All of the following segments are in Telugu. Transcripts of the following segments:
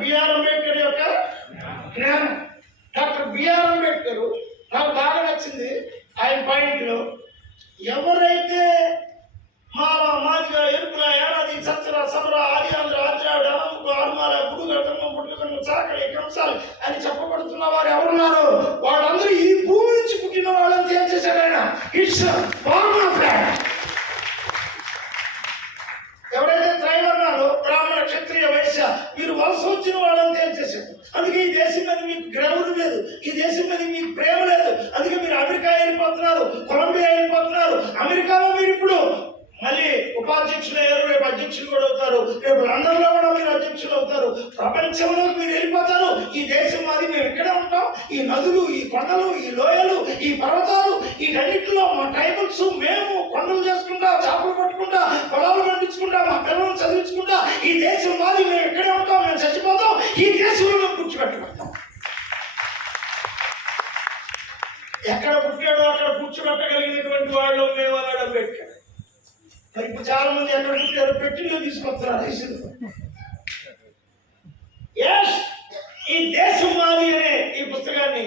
బిఆర్ అంబేద్కర్ యొక్క జ్ఞానం. డాక్టర్ బిఆర్ అంబేద్కర్ నాకు బాగా నచ్చింది ఆయన పాయింట్లో ఎవరైతే మాల మాదిగా ఎరుకుల ఏడాది సత్సర సబర ఆది ఆంధ్ర ఆద్రావిడ అనంకు ఆరుమాల గుడుగ కమ్మ పుట్టుకమ్మ చాకలి కంసాలి అని చెప్పబడుతున్న వారు ఎవరున్నారు వాళ్ళందరూ ఈ భూమి నుంచి పుట్టిన వాళ్ళని తేల్చేశారు ఆయన? ఇట్స్ ఫార్మా ఫ్లాట్ ఎవరైతే త్రైవర్ణాలు బ్రాహ్మణ క్షత్రియ వైశ్య మీరు వలస వచ్చిన వాళ్ళని తేల్చేశారు. అందుకే ఈ దేశం మీద మీకు గ్రౌండ్ లేదు ఈ దేశం మీద మీకు ప్రేమ లేదు. అందుకే మీరు అమెరికా వెళ్ళిపోతున్నారు కొలంబియా వెళ్ళిపోతున్నారు. అమెరికాలో మీరు ఇప్పుడు మళ్ళీ ఉపాధ్యక్షులు అయ్యారు రేపు అధ్యక్షులు కూడా అవుతారు. రేపు లండన్లో కూడా మీరు అధ్యక్షులు అవుతారు. ప్రపంచంలో మీరు వెళ్ళిపోతారు. ఈ దేశం మాది మేము ఇక్కడే ఉంటాం. ఈ నదులు ఈ కొండలు ఈ లోయలు ఈ పర్వతాలు వీటన్నిటిలో మా ట్రైబల్స్ మేము కొండలు చేసుకుంటా చేపలు పట్టుకుంటా పొలాలు పండించుకుంటా మా పిల్లలను చదివించుకుంటా ఈ దేశం మాది మేము ఇక్కడే ఉంటాం మేము చచ్చిపోతాం. ఈ దేశంలో మేము కూర్చోబెట్టుకుంటాం. ఎక్కడ పుట్టాడో అక్కడ కూర్చోబెట్టగలిగినటువంటి వాడు మరి ఇప్పుడు చాలా మంది ఎక్కడ పుట్టారు పెట్టిలో తీసుకొస్తున్నారు ఐసీలో ఎస్ ఈ దేశం మాది అనే ఈ పుస్తకాన్ని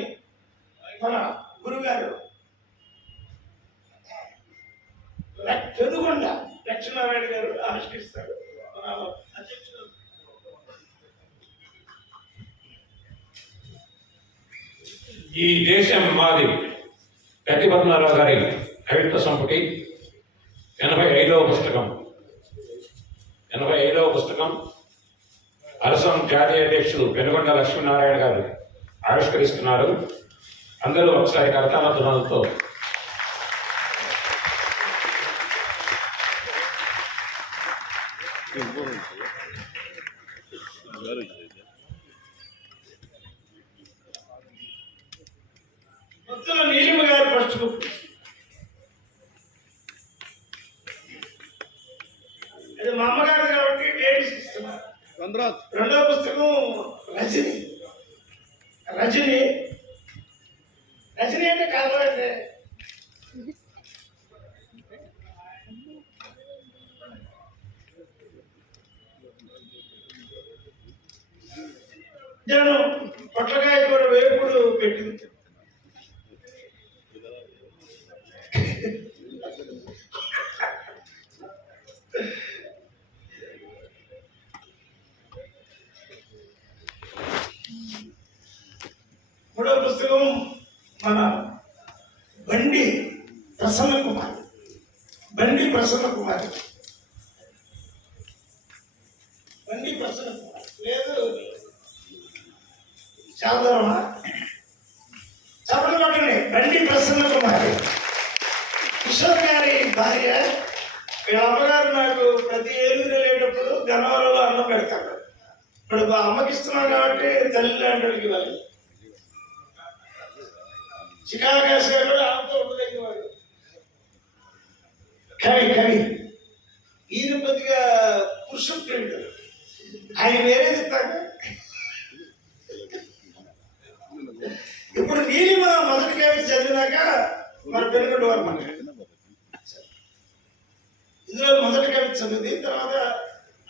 మన గురుగారు చదువుకుండ లక్ష్మీనారాయణ గారు ఆవిష్కరిస్తారు. అధ్యక్షుడు. ఈ దేశం మాది. ప్రతిపద్మారావు గారి కవిత్వ సంపుటి. ఎనభై ఐదవ పుస్తకం. ఎనభై ఐదవ పుస్తకం అరసం జాతీయ అధ్యక్షులు పెనుగొండ లక్ష్మీనారాయణ గారు ఆవిష్కరిస్తున్నారు. అందరూ ఒకసారి కర్తాల ధ్వనులతో మా అమ్మగారు కాబట్టి లేడీస్ ఇస్తున్నారు రెండో పుస్తకం రజని. రజని. రజని అంటే కథ అంటే నేను పొట్లకాయ కూడా వేపుడు పెట్టింది. మూడో మన బండి ప్రసన్న కుమార్. బండి ప్రసన్న కుమార్. బండి ప్రసన్న కుమార్. లేదు. చదవమా చెప్పండి కొట్టండి బండి ప్రసన్న కుమారి. కిషోర్ గారి భార్య వీళ్ళ అమ్మగారు నాకు ప్రతి ఏలూరు వెళ్ళేటప్పుడు గన్నవరంలో అన్నం పెడతాడు ఇప్పుడు మా అమ్మకి ఇస్తున్నాం కాబట్టి తల్లిదండ్రులకి ఇవ్వాలి. చికాకాశ కూడా ఆమెతో ఉండదగినవాడు కవి కవి ఈయన కొద్దిగా పురుషుడు ఆయన వేరేది ఇస్తాడు ఇప్పుడు నీలిమ మొదటి కవి చదివినాక మన పెనుగొండ వారు మన ఇందులో మొదటి కవి చదివింది తర్వాత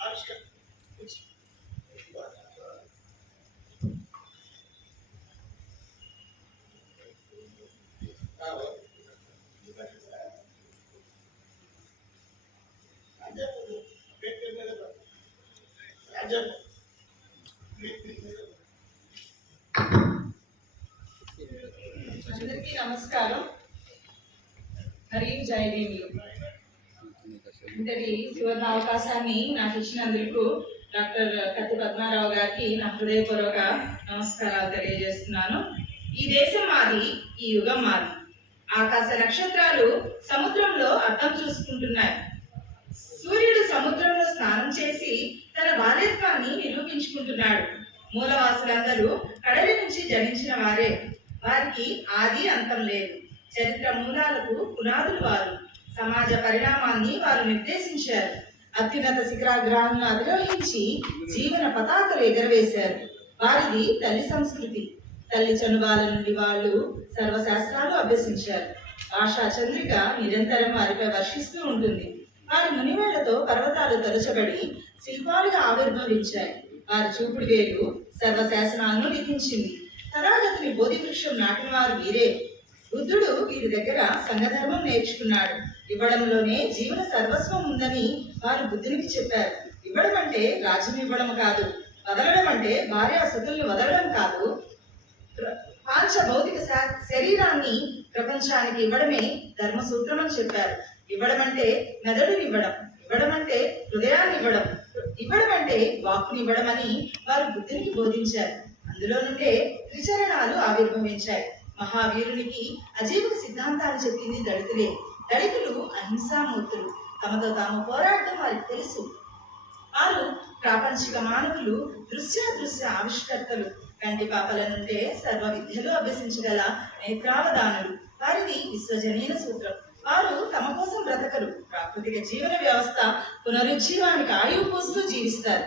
ఆవిష్కరణ రాజ్యం అందరికీ నమస్కారం. మరియు జై ఇంతటి సువర్ణ అవకాశాన్ని నాకు ఇచ్చినందుకు డాక్టర్ కత్తి పద్మారావు గారికి నా హృదయపూర్వక నమస్కారాలు తెలియజేస్తున్నాను. ఈ దేశం మాది ఈ యుగం మాది. ఆకాశ నక్షత్రాలు సముద్రంలో అర్థం చూసుకుంటున్నాయి. స్నానం చేసి తన భార్యత్వాన్ని నిరూపించుకుంటున్నాడు. మూలవాసులందరూ కడలి నుంచి జనించిన వారే. వారికి ఆది అంతం లేదు. చరిత్ర మూలాలకు పునాదులు వారు. సమాజ పరిణామాన్ని వారు నిర్దేశించారు. అత్యున్నత శిఖరాగ్రహాలను అధిరోహించి జీవన పతాకలు ఎగరవేశారు. వారిది తల్లి సంస్కృతి. తల్లి చనుబాల నుండి వాళ్ళు సర్వశాస్త్రాలు అభ్యసించారు. భాషా చంద్రిక నిరంతరం వారిపై వర్షిస్తూ ఉంటుంది. వారి మునివేళ్ళతో పర్వతాలు తొలచబడి శిల్పాలుగా ఆవిర్భవించాయి. వారి చూపుడు వేలు సర్వశాసనాలను లిఖించింది తరాగతిని బోధి వృక్షం నాటిన వారు. వీరే బుద్ధుడు వీరి దగ్గర సంఘధర్మం నేర్చుకున్నాడు. ఇవ్వడంలోనే జీవన సర్వస్వం ఉందని వారు బుద్ధునికి చెప్పారు. ఇవ్వడం అంటే రాజ్యం ఇవ్వడం కాదు. వదలడం అంటే భార్యాసతుల్ని వదలడం కాదు. పాంచ భౌతిక శా- శరీరాన్ని ప్రపంచానికి ఇవ్వడమే ధర్మసూత్రం అని చెప్పారు. ఇవ్వడం అంటే మెదడుని ఇవ్వడం ఇవ్వడం అంటే హృదయాన్ని ఇవ్వడం ఇవ్వడం అంటే వాక్కుని ఇవ్వడం అని వారు బుద్ధునికి బోధించారు. అందులో నుండే త్రిచరణాలు ఆవిర్భవించాయి. మహావీరునికి అజీవ సిద్ధాంతాలు చెప్పింది దళితులే. దళితులు అహింసామూర్తులు. తమతో తాము పోరాడటం వారికి తెలుసు. వారు ప్రాపంచిక మానవులు దృశ్యాదృశ్య ఆవిష్కర్తలు. కంటి పాపల నుండే సర్వ విద్యలు అభ్యసించగల నేత్రావధానులు. వారిది విశ్వజనీయ సూత్రం. వారు తమ కోసం బ్రతకరు. ప్రాకృతిక జీవన వ్యవస్థ పునరుజ్జీవానికి ఆయువు పోస్తూ జీవిస్తారు.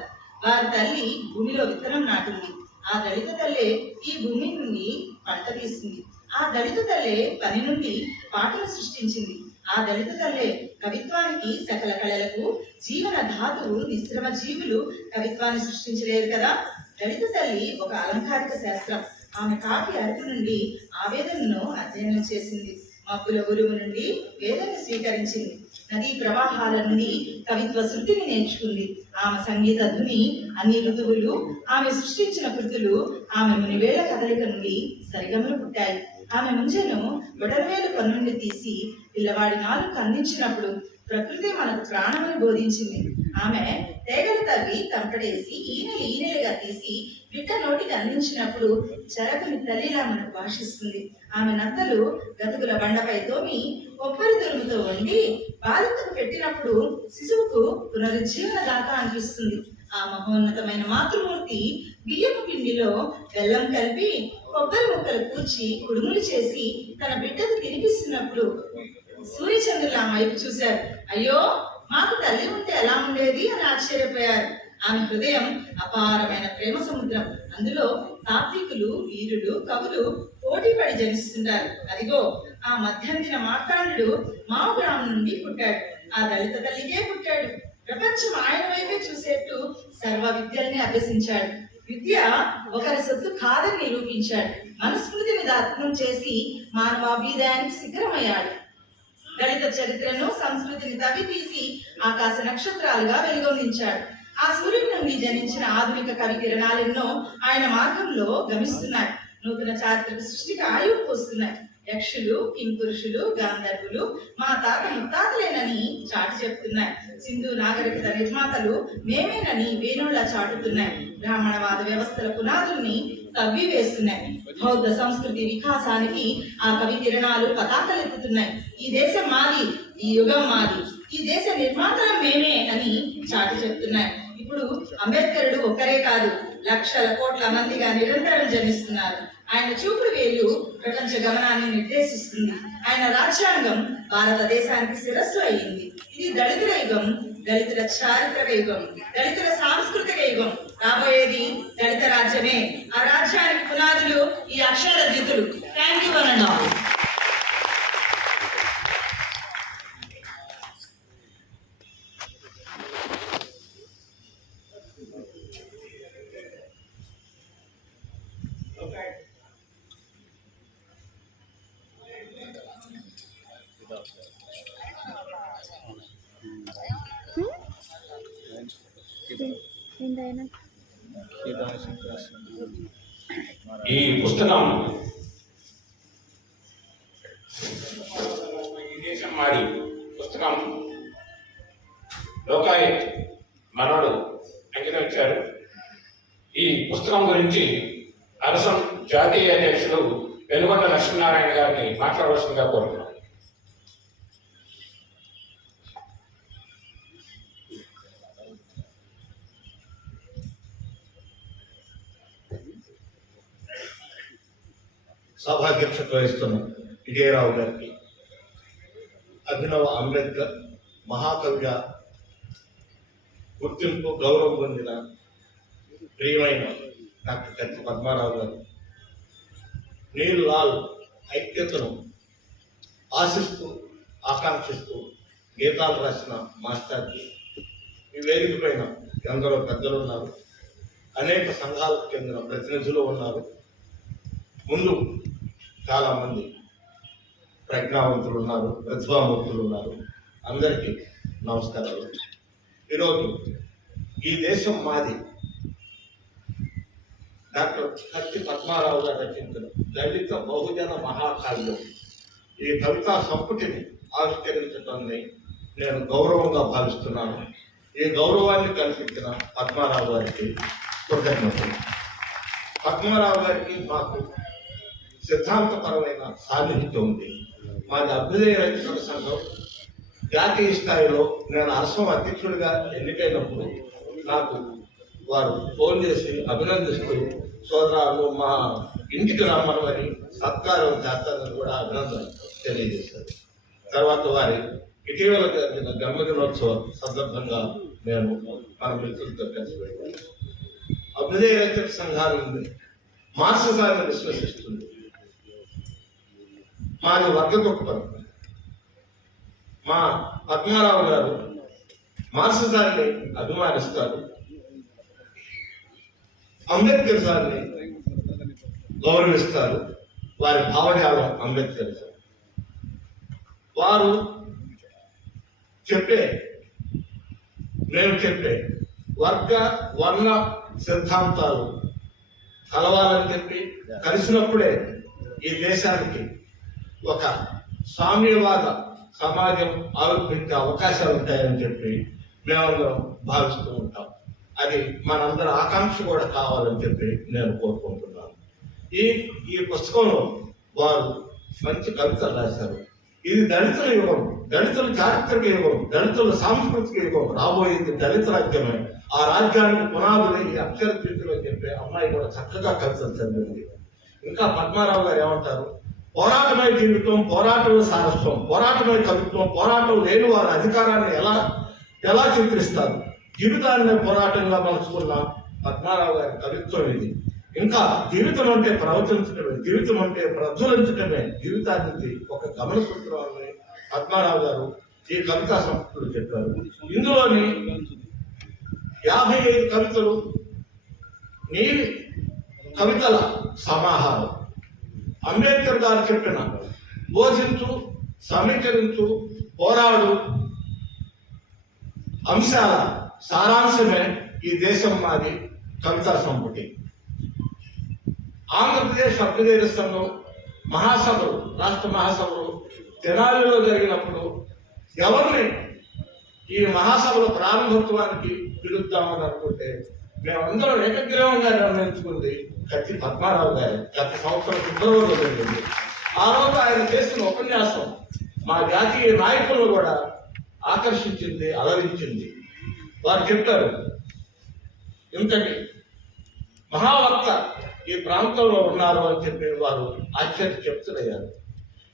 వారి తల్లి భూమిలో విత్తనం నాటింది. ఆ దళిత తల్లే ఈ భూమి నుండి పంట తీసింది ఆ దళిత తల్లే పని నుండి పాటలు సృష్టించింది. ఆ దళిత తల్లే కవిత్వానికి సకల కళలకు జీవన ధాతువు నిశ్రమ జీవులు కవిత్వాన్ని సృష్టించలేరు కదా? దళిత తల్లి ఒక అలంకారిక శాస్త్రం. ఆమె కాకి అరుపు నుండి ఆవేదనను అధ్యయనం చేసింది. మబ్బుల గురువు నుండి వేదన స్వీకరించింది. నదీ ప్రవాహాల నుండి కవిత్వ శృతిని నేర్చుకుంది. ఆమె సంగీత ధ్వని అన్ని ఋతువులు ఆమె సృష్టించిన కృతులు ఆమె మునివేల కదలిక నుండి సరిగమలు పుట్టాయి. ఆమె ముంజను బొడరవేలు కన్నుండి తీసి పిల్లవాడి నాలుగు అందించినప్పుడు ప్రకృతి మనకు ప్రాణమని బోధించింది. ఆమె తేగలు తవ్వి తంపడేసి ఈనెలు ఈనెలుగా తీసి బిడ్డ నోటికి అందించినప్పుడు చెరకుని తల్లిలా మనకు భాషిస్తుంది ఆమె నత్తలు గతుకుల బండపై తోమి కొబ్బరి తురుముతో వండి బాధితుకు పెట్టినప్పుడు శిశువుకు పునరుజ్జీవన దాకా అనిపిస్తుంది ఆ మహోన్నతమైన మాతృమూర్తి బియ్యపు పిండిలో బెల్లం కలిపి కొబ్బరి ముక్కలు కూర్చి కుడుములు చేసి తన బిడ్డకు తినిపిస్తున్నప్పుడు సూర్యచంద్రులు ఆమె వైపు చూశారు. అయ్యో మాకు తల్లి ఉంటే ఎలా ఉండేది అని ఆశ్చర్యపోయారు. ఆమె హృదయం అపారమైన ప్రేమ సముద్రం. అందులో తాత్వికులు వీరులు కవులు పోటీ పడి జనిస్తుంటారు. అదిగో ఆ మధ్యాహ్న మార్తాండు మావ గ్రామం నుండి పుట్టాడు. ఆ దళిత తల్లికే పుట్టాడు. ప్రపంచం ఆయన వైపే చూసేట్టు సర్వ విద్యల్ని అభ్యసించాడు. విద్య ఒకరి సొత్తు కాదని నిరూపించాడు. మనుస్మృతిని దత్నం చేసి మానవాభ్యుదయానికి శిఖరమయ్యాడు. దళిత చరిత్రను సంస్కృతిని తవ్వి తీసి ఆకాశ నక్షత్రాలుగా వెలుగొందించాడు. ఆ సూర్యుడి నుండి జనించిన ఆధునిక కవి కిరణాలెన్నో ఆయన మార్గంలో గమిస్తున్నాయి. నూతన చారిత్రక సృష్టికి ఆయువు పోస్తున్నాయి. యక్షులు కింపురుషులు గాంధర్వులు మా తాత ముత్తాతలేనని చాటి చెప్తున్నాయి సింధు నాగరికత నిర్మాతలు మేమేనని వేణుళ్ళ చాటుతున్నాయి. బ్రాహ్మణవాద వ్యవస్థల పునాదుల్ని తవ్వి వేస్తున్నాయి. బౌద్ధ సంస్కృతి వికాసానికి ఆ కవి కిరణాలు పతాకలెత్తుతున్నాయి. ఈ దేశం మాది ఈ యుగం మాది ఈ దేశ నిర్మాతలం మేమే అని చాటి చెప్తున్నాయి ఇప్పుడు అంబేద్కరుడు ఒక్కరే కాదు లక్షల కోట్ల మందిగా నిరంతరం జనిస్తున్నారు. ఆయన చూపుడు వేలు ప్రపంచ గమనాన్ని నిర్దేశిస్తుంది. ఆయన రాజ్యాంగం భారతదేశానికి శిరస్సు అయ్యింది ఇది దళితుల యుగం దళితుల చారిత్రక యుగం దళితుల సాంస్కృతిక యుగం. రాబోయేది దళిత రాజ్యమే. ఆ రాజ్యానికి పుస్తకం ఈ దేశం మాది. పుస్తకం లోకాయత్ మనోడు అంకితం ఇచ్చారు ఈ పుస్తకం గురించి అరసం జాతీయ అధ్యక్షుడు వెనుగొండ లక్ష్మీనారాయణ గారిని మాట్లాడవలసిందిగా కోరుతున్నాను సభాధ్యక్షత వహిస్తున్న విజయరావు గారికి. అభినవ అంబేద్కర్ మహాకవిగా గుర్తింపు గౌరవం పొందిన ప్రియమైన డాక్టర్ కత్తి పద్మారావు గారు. నీల్ లాల్ ఐక్యతను ఆశిస్తూ ఆకాంక్షిస్తూ గీతాలు రాసిన మాస్టర్కి ఈ వేదిక పైన ఎందరో పెద్దలు ఉన్నారు. అనేక సంఘాలకు చెందిన ప్రతినిధులు ఉన్నారు. ముందు చాలామంది ప్రజ్ఞావంతులు ఉన్నారు ప్రతిభావంతులు ఉన్నారు అందరికీ నమస్కారాలు. ఈరోజు ఈ దేశం మాది. డాక్టర్ కత్తి పద్మారావు గారు రచించిన దళిత బహుజన మహాకావ్యం. ఈ కవితా సంపుటిని ఆవిష్కరించడాన్ని నేను గౌరవంగా భావిస్తున్నాను. ఈ గౌరవాన్ని కల్పించిన పద్మారావు గారికి కృతజ్ఞతలు. పద్మారావు గారికి మాకు సిద్ధాంతపరమైన సాన్నిహిత్యం ఉంది. మాది అభ్యుదయ రచన సంఘం. జాతీయ స్థాయిలో నేను అసమ అధ్యక్షుడిగా ఎన్నికైనప్పుడు నాకు వారు ఫోన్ చేసి అభినందిస్తూ సోదరాలు మా ఇంటికి రమ్మని సత్కారం చేస్తారని కూడా అభినందన తెలియజేశారు. తర్వాత వారి ఇటీవల జరిగిన జన్మదినోత్సవ సందర్భంగా నేను మన మిత్రులతో కలిసి వెళ్ళాను. అభ్యుదయ రచన సంఘాలను మార్క్సిజాన్ని విశ్వసిస్తుంది. మాది వర్గదొక్కపరం మా పద్మారావు గారు మార్క్సిజాన్ని అభిమానిస్తారు. అంబేద్కర్ సార్ని గౌరవిస్తారు. వారి భావజాలం అంబేద్కర్ సార్. వారు చెప్పే నేను చెప్పే వర్గ వర్ణ సిద్ధాంతాలు కలవాలని చెప్పి కలిసినప్పుడే ఈ దేశానికి ఒక సామ్యవాద సమాజం ఆవిర్భించే అవకాశాలు ఉంటాయని చెప్పి మేమందరం భావిస్తూ ఉంటాం. అది మనందరి ఆకాంక్ష కూడా కావాలని చెప్పి నేను కోరుకుంటున్నాను. ఈ ఈ పుస్తకంలో వారు మంచి కవితలు రాశారు. ఇది దళితుల యుగం దళితుల చారిత్రక యుగం దళితుల సాంస్కృతిక యుగం. రాబోయేది దళిత రాజ్యమే. ఆ రాజ్యానికి పునాదులు ఈ అక్షర చెప్పే అమ్మాయి కూడా చక్కగా కవితలు చదివింది. ఇంకా పద్మారావు గారు ఏమంటారు? పోరాటమై జీవితం పోరాటమే సారస్వం పోరాటమై కవిత్వం పోరాటం లేని వారి అధికారాన్ని ఎలా ఎలా చిత్రిస్తారు? జీవితాన్ని పోరాటంగా మలుచుకున్న పద్మారావు గారి కవిత్వం ఇది. ఇంకా జీవితం అంటే ప్రవచించటమే జీవితం అంటే ప్రజ్వలించటమే జీవితానికి ఒక గమన సూత్రాన్ని పద్మారావు గారు ఈ కవితా సంస్థలు చెప్పారు. ఇందులోని యాభై ఐదు కవితలు నీ కవితల సమాహారం. అంబేద్కర్ గారు చెప్పిన బోధించు సమీకరించు పోరాడు. అంశాల సారాంశమే ఈ దేశం మాది కవితా సంపుటి. ఆంధ్రప్రదేశ్ అభ్యుదయ సంఘం మహాసభలు రాష్ట్ర మహాసభలు తెనాలిలో జరిగినప్పుడు ఎవరిని ఈ మహాసభల ప్రారంభోత్సవానికి పిలుద్దామని అనుకుంటే మేమందరం ఏకగ్రీవంగా నిర్ణయించుకుంది కత్తి పద్మారావు గారు. గత సంవత్సరం ఫిబ్రవరిలో జరిగింది. ఆ రోజు ఆయన చేసిన ఉపన్యాసం మా జాతీయ నాయకులను కూడా ఆకర్షించింది అలరించింది. వారు చెప్పారు ఇంతటి మహావక్త ఈ ప్రాంతంలో ఉన్నారు అని చెప్పి వారు ఆశ్చర్య చెప్తున్నారు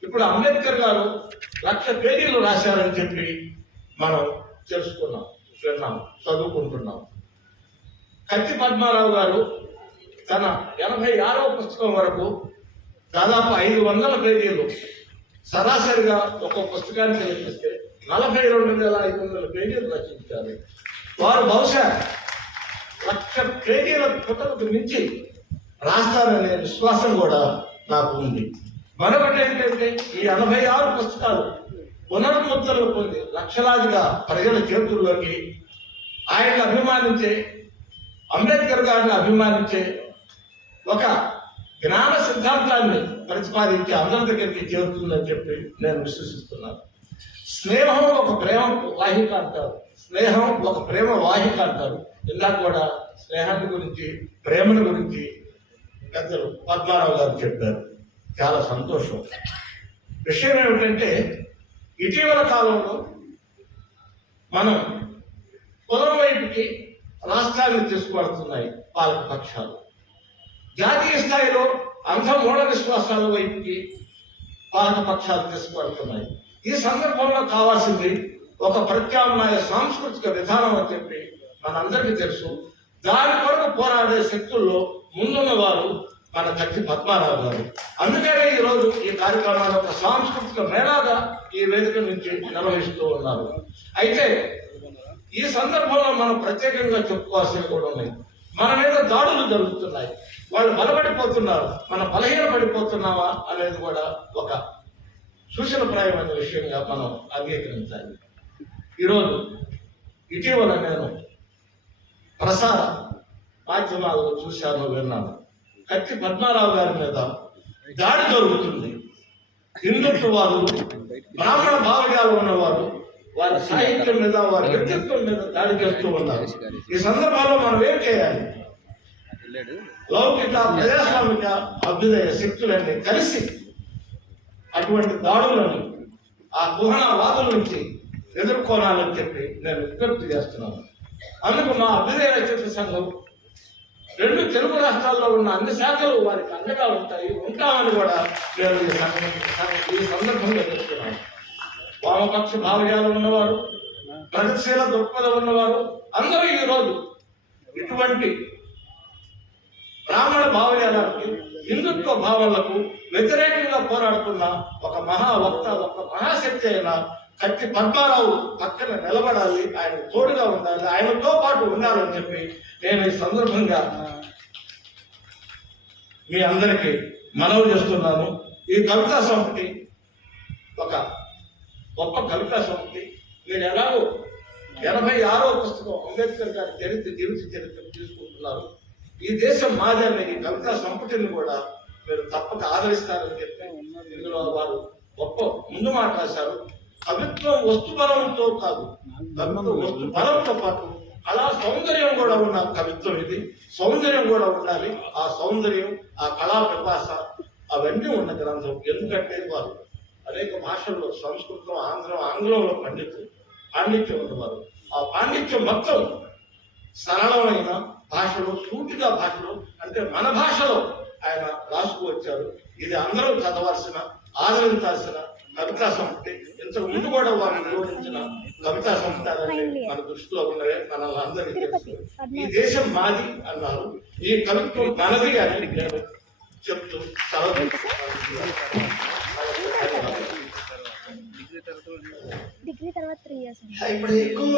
ఇప్పుడు అంబేద్కర్ గారు లక్ష పేజీలు రాశారని చెప్పి మనం తెలుసుకున్నాం విన్నాం చదువుకుంటున్నాం. కత్తి పద్మారావు గారు తన ఎనభై ఆరవ పుస్తకం వరకు దాదాపు ఐదు వందల పేజీలు సరాసరిగా ఒక్కొక్క పుస్తకాన్ని చదివిస్తే నలభై రెండు వేల ఐదు వందల పేజీలు రచించారు. వారు బహుశా లక్ష పేజీల పుస్తకం మించి రాస్తారనే విశ్వాసం కూడా నాకు ఉంది. మరొకటి ఏంటంటే ఈ ఎనభై ఆరు పుస్తకాలు పునర్ముద్రలు పొంది లక్షలాదిగా ప్రజల చేతుల్లోకి ఆయన అభిమానించే అంబేద్కర్ గారిని అభిమానించే ఒక జ్ఞాన సిద్ధాంతాన్ని ప్రతిపాదించి అందరి దగ్గరికి చేరుతుందని చెప్పి నేను విశ్వసిస్తున్నాను. స్నేహం ఒక ప్రేమ వాహిక అంటారు. స్నేహం ఒక ప్రేమ వాహిక అంటారు. ఇందాక కూడా స్నేహాన్ని గురించి ప్రేమను గురించి పెద్దలు పద్మారావు గారు చెప్పారు. చాలా సంతోషం. విషయం ఏమిటంటే ఇటీవల కాలంలో మనం పొలం వైపుకి రాష్ట్రాన్ని తీసుకువడుతున్నాయి పాలక పక్షాలు. జాతీయ స్థాయిలో అంత మూఢ విశ్వాసాల వైపుకి పాలక పక్షాలు తీసుకువడుతున్నాయి. ఈ సందర్భంలో కావాల్సింది ఒక ప్రత్యామ్నాయ సాంస్కృతిక విధానం అని చెప్పి మనందరికీ తెలుసు. దాని కొరకు పోరాడే శక్తుల్లో ముందున్న వారు మన కత్తి పద్మారావు గారు. అందుకనే ఈరోజు ఈ కార్యక్రమాన్ని ఒక సాంస్కృతిక మేళాగా ఈ వేదిక నుంచి నిర్వహిస్తూ ఉన్నారు. అయితే ఈ సందర్భంలో మనం ప్రత్యేకంగా చెప్పుకోవాల్సినవి కూడా ఉన్నాయి. మన మీద దాడులు జరుగుతున్నాయి. వాళ్ళు బలపడిపోతున్నారు. మనం బలహీనపడిపోతున్నామా అనేది కూడా ఒక సూచనప్రాయమైన విషయంగా మనం అంగీకరించాలి. ఈరోజు ఇటీవల నేను ప్రసార మాధ్యమాల్లో చూశాను విన్నాను. కత్తి పద్మారావు గారి మీద దాడి జరుగుతుంది. హిందుత్వ వారు బ్రాహ్మణ భావజాలు ఉన్నవారు వారి సాహిత్యం మీద వారి వ్యక్తిత్వం మీద దాడి చేస్తూ ఉన్నారు. ఈ సందర్భంలో మనం ఏం చేయాలి? లౌకిక ప్రజాస్వామిక అభ్యుదయ శక్తులన్నీ కలిసి అటువంటి దాడులను ఆ వాదుల నుంచి ఎదుర్కోనాలని చెప్పి నేను విజ్ఞప్తి చేస్తున్నాను. అందుకు మా అభ్యుదయ రచయిత సంఘం రెండు తెలుగు రాష్ట్రాల్లో ఉన్న అన్ని శాఖలు వారికి అండగా ఉంటాయి ఉంటామని కూడా నేను ఈ సందర్భంగా చెప్తున్నాను. వామపక్ష భావజాలం ఉన్నవారు ప్రగతిశీల దృక్పథం ఉన్నవారు అందరూ ఈ రోజు ఇటువంటి బ్రాహ్మణ భావజాలానికి హిందుత్వ భావాలకు వ్యతిరేకంగా పోరాడుతున్న ఒక మహావక్త ఒక మహాశక్తి అయిన కత్తి పద్మారావు పక్కన నిలబడాలి ఆయన తోడుగా ఉండాలి ఆయనతో పాటు ఉండాలని చెప్పి నేను ఈ సందర్భంగా మీ అందరికీ మనవి చేస్తున్నాను. ఈ కవితా సంపుటి ఒక గొప్ప కవితా సంపుటి వీడు ఎలాగో ఎనభై ఆరో పుస్తకం అంబేద్కర్ గారి చరిత్ర జీవిత చరిత్ర తీసుకుంటున్నారు. ఈ దేశం మాదే ఈ కవితా సంపుటిని కూడా మీరు తప్పక ఆదరిస్తారని చెప్పి ఇందులో వారు గొప్ప ముందు మాట రాశారు. కవిత్వం వస్తు బలంతో కాదు కవిత్వం వస్తు బలంతో పాటు అలా సౌందర్యం కూడా ఉన్న కవిత్వం ఇది. సౌందర్యం కూడా ఉండాలి. ఆ సౌందర్యం ఆ కళా ప్రభాస అవన్నీ ఉన్న గ్రంథం. ఎందుకంటే వారు అనేక భాషల్లో సంస్కృతం ఆంధ్రం ఆంగ్లంలో పండితులు పాండిత్యం ఉన్నవారు. ఆ పాండిత్యం మొత్తం సరళమైన భాషలో సూటిగా భాషలో అంటే మన భాషలో ఆయన రాసుకు వచ్చారు. ఇది అందరూ చదవాల్సిన ఆదరించాల్సిన కవితా సంస్థ ఇంతకు ముందు కూడా వారు నిర్వహించిన కవితా సంస్థలన్నీ మన దృష్టిలో ఉన్నవే మనల్ని అందరికీ తెలుసు. ఈ దేశం మాది అన్నారు. ఈ కవిత్వం మనది అని నేను చెప్తూ సెలవు డిగ్రీ తర్వాత త్రీ ఇయర్స్ ఇప్పుడు ఎక్కువ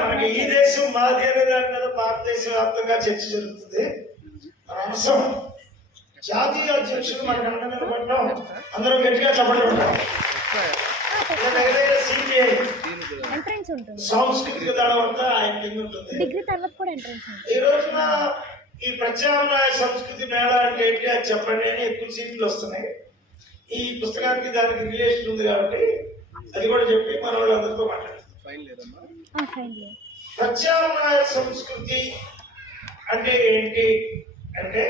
మనకి ఈ దేశం మాది అనే దాని మీద భారతదేశ వ్యాప్తంగా చర్చ జరుగుతుంది. మన అంశం జాతీయ అధ్యక్షులు మనకు అండ నిలబడడం అందరూ గట్టిగా చెప్పడం సిపిఐ ఎంట్రన్స్ ఉంటుంది. సాంస్కృతిక దళం అంతా ఆయన కింద ఉంటుంది. డిగ్రీ తర్వాత కూడా ఎంట్రన్స్ ఈ రోజున ఈ ప్రత్యామ్నాయ సంస్కృతి మేళా అంటే ఏంటి అది చెప్పండి అని ఎక్కువ సీట్లు వస్తున్నాయి. ఈ పుస్తకానికి దానికి రిలేషన్ ఉంది కాబట్టి అది కూడా చెప్పి మన వాళ్ళందరితో మాట్లాడుతాం ప్రత్యామ్నాయ సంస్కృతి అంటే ఏంటి? అంటే